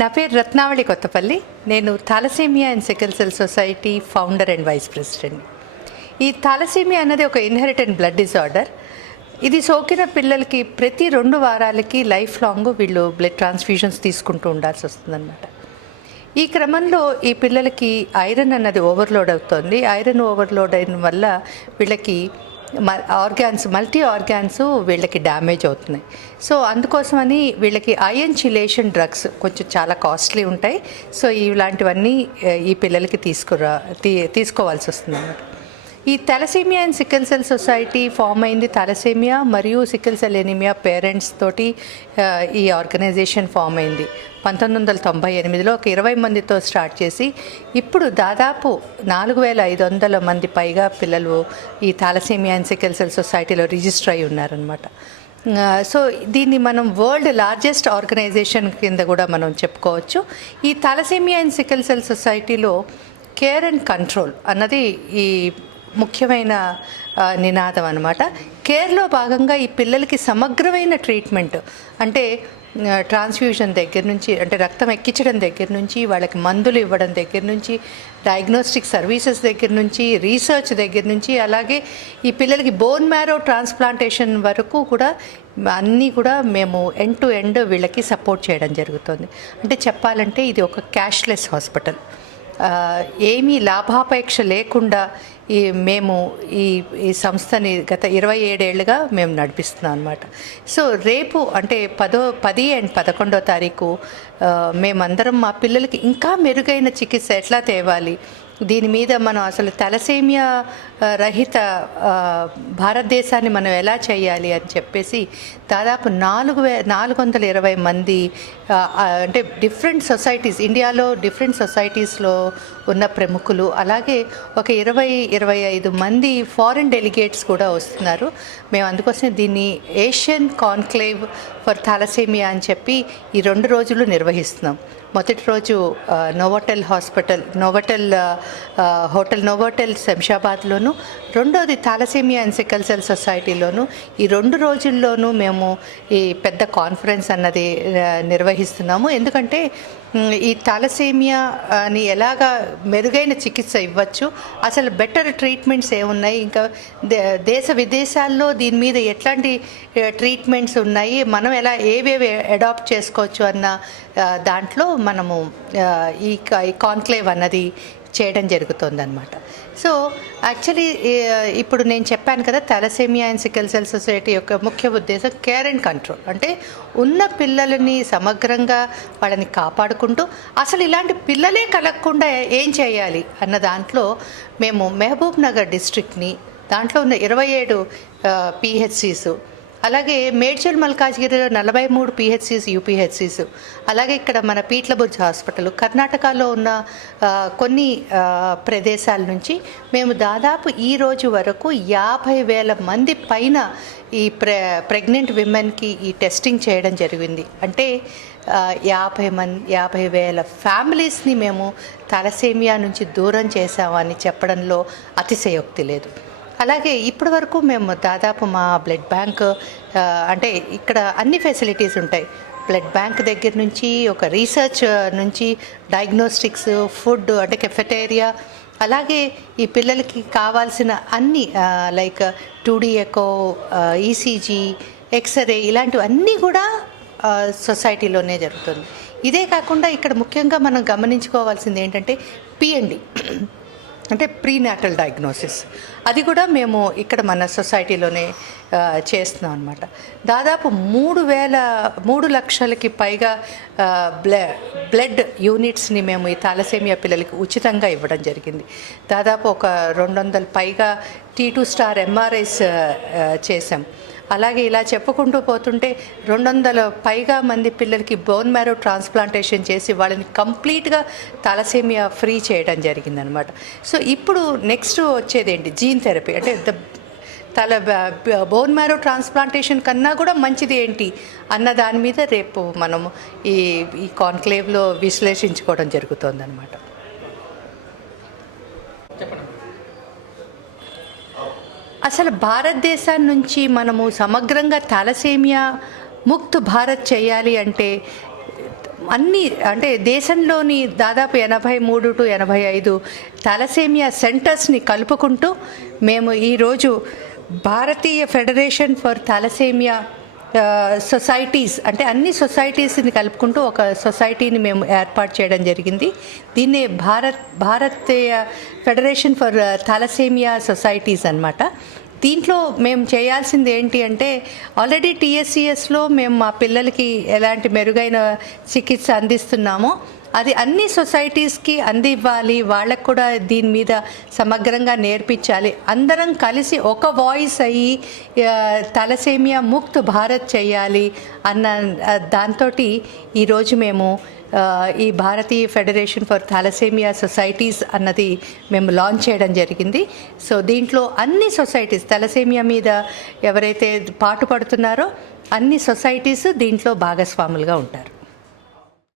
నా పేరు రత్నావళి కొత్తపల్లి. నేను thalassemia and sickle cell society founder and vice president. ఈ థాలసీమియా అన్నది ఒక ఇన్హెరిటెంట్ బ్లడ్ డిజార్డర్. ఇది సోకిన పిల్లలకి ప్రతి 2 వారాలకి లైఫ్ లాంగ్ వీళ్ళు బ్లడ్ ట్రాన్స్ఫ్యూషన్స్ తీసుకుంటూ ఉండాల్సి వస్తుందన్నమాట. ఈ క్రమంలో ఈ పిల్లలకి ఐరన్ అన్నది ఓవర్లోడ్ అవుతుంది. ఐరన్ ఓవర్లోడ్ అయిన వల్ల వీళ్ళకి మల్టీ ఆర్గాన్స్ వీళ్ళకి డ్యామేజ్ అవుతున్నాయి. సో అందుకోసమని వీళ్ళకి ఐరన్ చిలేషన్ డ్రగ్స్ కొంచెం చాలా కాస్ట్లీ ఉంటాయి. సో ఇలాంటివన్నీ ఈ పిల్లలకి తీసుకోవాల్సి వస్తుంది అన్నమాట. ఈ thalassemia and sickle cell society form అయింది థాలసీమియా మరియు సికిల్ సెల్ ఎనీమియా పేరెంట్స్ తోటి ఈ ఆర్గనైజేషన్ ఫామ్ అయింది. 1998లో ఒక 20 మందితో స్టార్ట్ చేసి ఇప్పుడు దాదాపు 4500 మంది పైగా పిల్లలు ఈ థాలసీమియా అండ్ సికిల్ సెల్ సొసైటీలో రిజిస్టర్ అయి ఉన్నారనమాట. సో దీన్ని మనం వరల్డ్ లార్జెస్ట్ ఆర్గనైజేషన్ కింద కూడా మనం చెప్పుకోవచ్చు. ఈ థాలసీమియా అండ్ సికిల్ సెల్ సొసైటీలో కేర్ అండ్ కంట్రోల్ అన్నది ఈ ముఖ్యమైన నినాదం అన్నమాట. కేర్లో భాగంగా ఈ పిల్లలకి సమగ్రమైన ట్రీట్మెంట్ అంటే ట్రాన్స్ఫ్యూజన్ దగ్గర నుంచి, అంటే రక్తం ఎక్కించడం దగ్గర నుంచి, వాళ్ళకి మందులు ఇవ్వడం దగ్గర నుంచి, డయాగ్నోస్టిక్ సర్వీసెస్ దగ్గర నుంచి, రీసెర్చ్ దగ్గర నుంచి, అలాగే ఈ పిల్లలకి బోన్ మ్యారో ట్రాన్స్ప్లాంటేషన్ వరకు కూడా అన్నీ కూడా మేము ఎండ్ టు ఎండ్ వీళ్ళకి సపోర్ట్ చేయడం జరుగుతుంది. అంటే చెప్పాలంటే ఇది ఒక క్యాష్లెస్ హాస్పిటల్. ఏమీ లాభాపేక్ష లేకుండా మేము ఈ సంస్థని గత 27 ఏళ్ళుగా మేము నడిపిస్తున్నాం అన్నమాట. సో రేపు అంటే 10 అండ్ 11వ తారీఖు మేమందరం మా పిల్లలకి ఇంకా మెరుగైన చికిత్స ఎట్లా తేవాలి, దీని మీద మనం అసలు థాలసీమియా రహిత భారతదేశాన్ని మనం ఎలా చేయాలి అని చెప్పేసి దాదాపు 420 మంది అంటే డిఫరెంట్ సొసైటీస్, ఇండియాలో డిఫరెంట్ సొసైటీస్లో ఉన్న ప్రముఖులు, అలాగే ఒక 20-25 మంది ఫారిన్ డెలిగేట్స్ కూడా వస్తున్నారు. మేము అందుకోసం దీన్ని ఏషియన్ కాన్క్లేవ్ ఫర్ థాలసీమియా అని చెప్పి ఈ 2 రోజులు నిర్వహిస్తున్నాం. మొదటి రోజు నోవోటెల్ హోటల్ శంషాబాద్లోను, రెండోది థాలసీమియా అండ్ సికిల్ సెల్ సొసైటీలోను. ఈ 2 రోజుల్లోనూ మేము ఈ పెద్ద కాన్ఫరెన్స్ అన్నది నిర్వహిస్తున్నాము. ఎందుకంటే ఈ థాలసీమియాని ఎలాగా మెరుగైన చికిత్స ఇవ్వచ్చు, అసలు బెటర్ ట్రీట్మెంట్స్ ఏమున్నాయి, ఇంకా దేశ విదేశాల్లో దీని మీద ఎట్లాంటి ట్రీట్మెంట్స్ ఉన్నాయి, మనం ఎలా ఏవేవి అడాప్ట్ చేసుకోవచ్చు అన్న దాంట్లో మనము ఈ కాన్క్లేవ్ అన్నది చేయడం జరుగుతుందన్నమాట. సో యాక్చువల్లీ ఇప్పుడు నేను చెప్పాను కదా, thalassemia and sickle cell society యొక్క ముఖ్య ఉద్దేశం కేర్ అండ్ కంట్రోల్. అంటే ఉన్న పిల్లలని సమగ్రంగా వాళ్ళని కాపాడుకుంటూ అసలు ఇలాంటి పిల్లలే కలగకుండా ఏం చేయాలి అన్న దాంట్లో మేము మహబూబ్ నగర్ డిస్ట్రిక్ట్ని, దాంట్లో ఉన్న 27 PHCs, అలాగే మేడ్చల్ మల్కాజ్గిరిలో 43 PHCs UPHCs, అలాగే ఇక్కడ మన పీట్లబుర్జ్ హాస్పిటల్, కర్ణాటకలో ఉన్న కొన్ని ప్రదేశాల నుంచి మేము దాదాపు ఈ రోజు వరకు 50,000 మంది పైన ఈ ప్రెగ్నెంట్ విమెన్కి ఈ టెస్టింగ్ చేయడం జరిగింది. అంటే 50,000 ఫ్యామిలీస్ని మేము థాలసీమియా నుంచి దూరం చేసామని చెప్పడంలో అతిశయోక్తి లేదు. అలాగే ఇప్పటి వరకు మేము దాదాపు మా బ్లడ్ బ్యాంక్ అంటే ఇక్కడ అన్ని ఫెసిలిటీస్ ఉంటాయి. బ్లడ్ బ్యాంక్ దగ్గర నుంచి, ఒక రీసెర్చ్ నుంచి, డయాగ్నోస్టిక్స్, ఫుడ్ అంటే కెఫెటేరియా, అలాగే ఈ పిల్లలకి కావాల్సిన అన్ని like 2D echo, ECG, x ray ఇలాంటివన్నీ కూడా సొసైటీలోనే జరుగుతుంది. ఇదే కాకుండా ఇక్కడ ముఖ్యంగా మనం గమనించుకోవాల్సింది ఏంటంటే PND అంటే ప్రీనాటల్ డయాగ్నోసిస్, అది కూడా మేము ఇక్కడ మన సొసైటీలోనే చేస్తున్నాం అనమాట. దాదాపు 3 లక్షలకి పైగా బ్లడ్ యూనిట్స్ని మేము ఈ థాలసీమియా పిల్లలకి ఉచితంగా ఇవ్వడం జరిగింది. దాదాపు ఒక 200 పైగా T2 స్టార్ MRIs చేసాం. అలాగే ఇలా చెప్పుకుంటూ పోతుంటే 200 పైగా మంది పిల్లలకి బోన్ మ్యారో ట్రాన్స్ప్లాంటేషన్ చేసి వాళ్ళని కంప్లీట్గా థాలసీమియా ఫ్రీ చేయడం జరిగిందనమాట. సో ఇప్పుడు నెక్స్ట్ వచ్చేది ఏంటి, జీన్ థెరపీ. అంటే బోన్ మ్యారో ట్రాన్స్ప్లాంటేషన్ కన్నా కూడా మంచిది ఏంటి అన్న దాని మీద రేపు మనము ఈ కాన్క్లేవ్లో విశ్లేషించుకోవడం జరుగుతుందన్నమాట. అసలు భారతదేశం నుంచి మనము సమగ్రంగా థాలసీమియా ముక్త్ భారత్ చేయాలి అంటే అన్ని అంటే దేశంలోని దాదాపు 83 to 85 థాలసేమియా సెంటర్స్ని కలుపుకుంటూ మేము ఈరోజు భారతీయ ఫెడరేషన్ ఫర్ థాలసేమియా సొసైటీస్ అంటే అన్ని సొసైటీస్ని కలుపుకుంటూ ఒక సొసైటీని మేము ఏర్పాటు చేయడం జరిగింది. దీన్నే భారతీయ ఫెడరేషన్ ఫర్ థాలసేమియా సొసైటీస్ అన్నమాట. దీంట్లో మేము చేయాల్సింది ఏంటి అంటే ఆల్రెడీ TSCSలో మేము మా పిల్లలకి ఎలాంటి మెరుగైన చికిత్స అందిస్తున్నామో అది అన్ని సొసైటీస్కి అందివ్వాలి, వాళ్ళకు కూడా దీని మీద సమగ్రంగా నేర్పించాలి. అందరం కలిసి ఒక వాయిస్ అయ్యి థాలసేమియా ముక్త్ భారత్ చేయాలి అన్న దాంతో ఈరోజు మేము ఈ భారతీయ ఫెడరేషన్ ఫర్ థాలసేమియా సొసైటీస్ అన్నది మేము లాంచ్ చేయడం జరిగింది. సో దీంట్లో అన్ని సొసైటీస్ థాలసేమియా మీద ఎవరైతే పాటుపడుతున్నారో అన్ని సొసైటీస్ దీంట్లో భాగస్వాములుగా ఉంటారు.